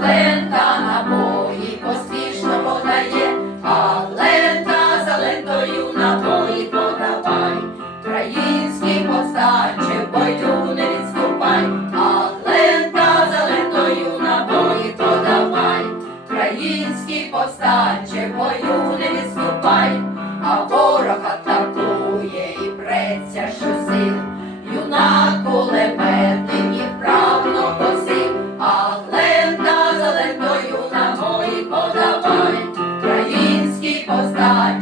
Лента набої поспішно подає, а лента за лентою набої подавай, Український повстанче бою не відступай, а лента за лентою набої подавай, Український повстанче бою не відступай, а ворог атакує і преться щосил, юнак кулемет.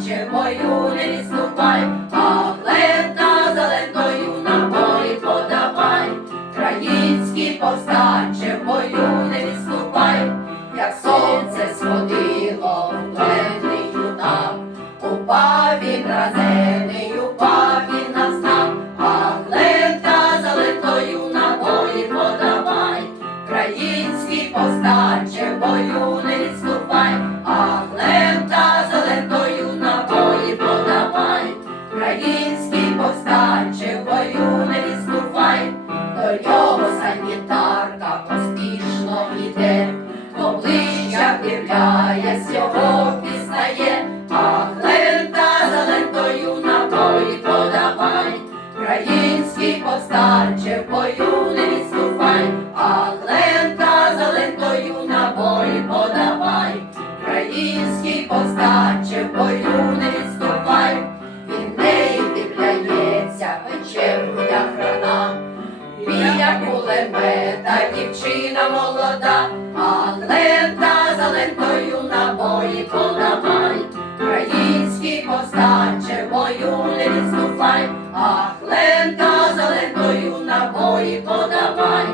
Повстанче, не відступай, а лента зеленою на полі подавай, країнські повстанче, в бою не відступай, як сонце сходило, в юнак, упав він ранений, Бою не відступай, до нього санітарка поспішно йде, обличчя дивляясь, його пізнає, а лента зеленою набої подавай, Український повстанче, бою не відступай, а лента зеленою набої подавай, Український повстанче, дівчина молода, а глента за лентою набої подавай, Український повстанче, бою не відступай, ах, лента за лентою набої подавай,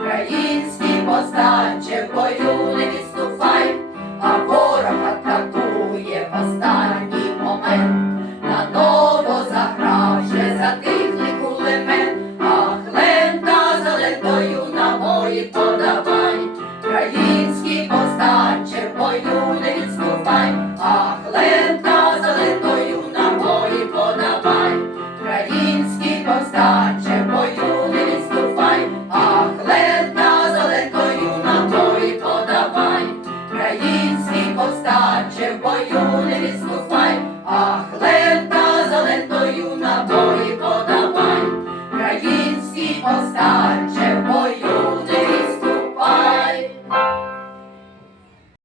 Український повстанче, бою.